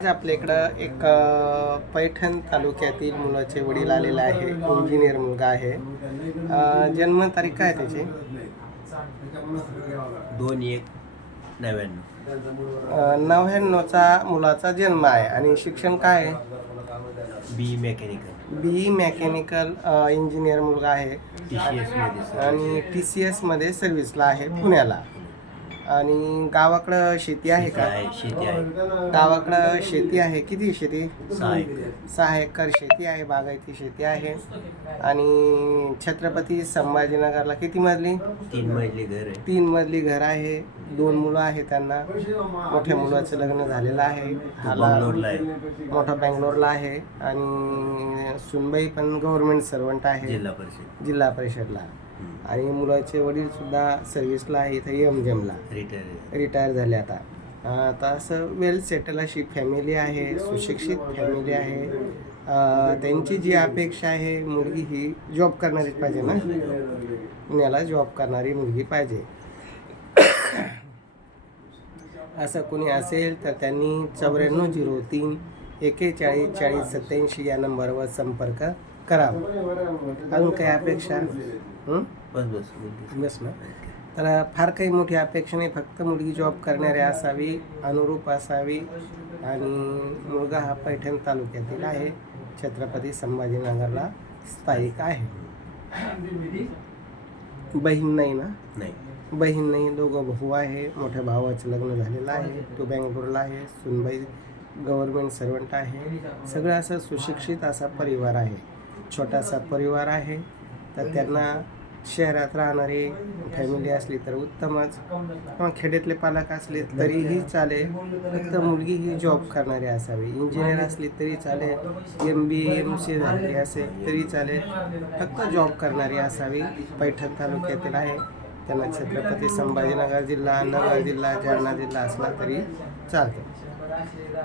आपल्या इकडं एक पैठण तालुक्यातील मुलाचे वडील आलेला आहे. इंजिनियर मुलगा आहे. जन्मतारीख काय त्याची? 2/1/99. 99चा मुलाचा जन्म आहे. आणि शिक्षण काय आहे? बी मेकॅनिकल. बी मेकॅनिकल इंजिनियर मुलगा आहे. TCS मध्ये आणि TCS मध्ये सर्व्हिसला आहे पुण्याला. आणि गावाकडं शेती आहे का? शेती आहे. गावाकडं शेती आहे. किती शेती? 6 एकर. 6 एकर शेती आहे. बागायती शेती आहे. आणि छत्रपती संभाजीनगरला किती मजली? 3 मजली घर आहे. 3 मजली घर आहे. 2 मुलं आहेत त्यांना. मोठ्या मुलाचं लग्न झालेलं आहे. बंगलोरला आहे. मोठा बँगलोरला आहे. आणि सुनबाई पण गव्हर्नमेंट सर्वंट आहे, जिल्हा परिषदला. आणि मुलाचे वडील सुद्धा सर्व्हिसला आहे इथं एमजेमला, रिटायर झाले आता असं वेल सेटल अशी फॅमिली आहे, सुशिक्षित फॅमिली आहे. त्यांची जी अपेक्षा आहे, मुलगी ही जॉब करणारीच पाहिजे ना, पुण्याला जॉब करणारी मुलगी पाहिजे. असं कोणी असेल तर त्यांनी 9403 41 40 87 या नंबरवर संपर्क करावा. अजून काही अपेक्षा? बस ना. तर फार काही मोठी अपेक्षा नाही, फक्त मुलगी जॉब करणारी असावी, अनुरूप असावी. आणि मुलगा हा पैठण तालुक्यातील आहे, छत्रपती संभाजीनगरला स्थायिक आहे. बहीण नाही ना? नाही, बहीण नाही. दोघं भाऊ आहे. मोठ्या भावाचं लग्न झालेलं आहे, तो बँगलोरला आहे. सुनबाई गव्हर्नमेंट सर्वंट आहे. सगळं असं सुशिक्षित असा परिवार आहे, छोटासा परिवार आहे. तर त्यांना शहरात राहणारी फॅमिली असली तर उत्तमच, किंवा खेड्यातले पालक असले तरीही चालेल. फक्त मुलगी ही जॉब करणारी असावी. इंजिनियर असली तरी चालेल, MBA MCA झालेली असेल तरी चालेल, फक्त जॉब करणारी असावी. पैठण तालुक्यातील आहे. त्यांना छत्रपती संभाजीनगर जिल्हा, नगर जिल्हा, जालना जिल्हा असला तरी चालतो.